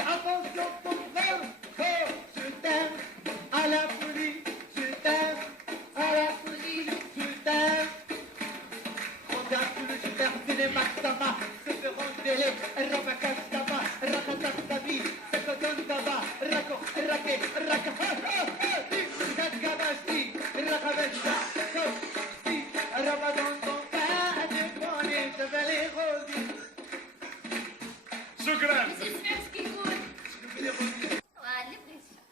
attention, ton frère. Oh, je t'aime à la folie, je t'aime à la folie, je t'aime. Regarde tout le super cinéma que ça va se faire en télé. Rapa Kastaba, Rakatastabi, Sekotondaba, Rako, Rake, Raka, Katkabasti, Rakabesta, Kosti, Ramadan, ton père, Deponi, Chevalier Rosy. شكرا. بس سمعت كيقول اللي بغيتي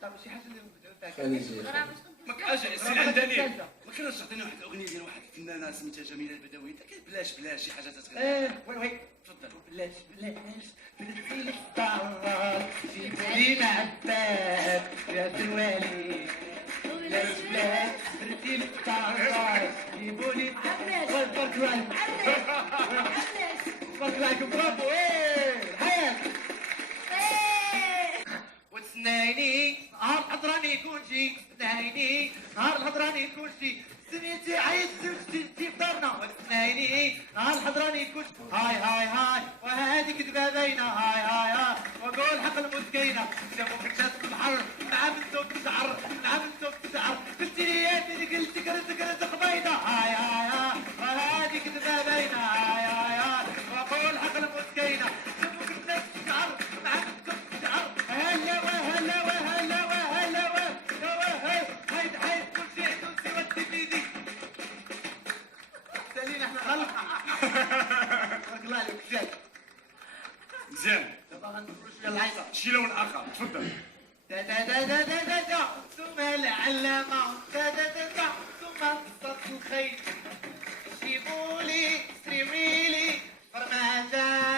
طب شي حاجه اللي بدأوا فيها خليجي. راه باش كنت ما كانش السي العندلي ما كانش تعطيني واحد الاغنيه ديال واحد الفنانه سميتها جميله البدوي بلاش شي حاجه تتغنى. وي تفضل. بلاش بردي الطاوة جيبولي معباد يا سروالي بلاش بردي الطاوة جيبولي بارك عليك بارك عليكم برافو حياك وتسنايني نهار الحضراني يكون شي تسنايني نهار الحضراني يكون شي سميتي عيد زوجتي في دارنا وتسنايني نهار الحضراني يكون هاي وهذيك دبابينا هاي وقول حق المسكينة جابوا في كاس البحر مع بنتو بتشعر مع بنتو بتشعر قلتي لي يا اللي قلت كرت قبيضة هاي وهذيك دبابينا هاي وقول حق المسكينة جابوا في كاس البحر مع بنتو بتشعر هلا هيد كل شيء تونسي ودي بيدي سالينا احنا غلط بارك الله عليك شاد مزيان. دابا غندخلوا شويه العيطه شي لون اخر تفضل. ثم العلامة ثم قصة الخير جيبولي سريويلي فرماجة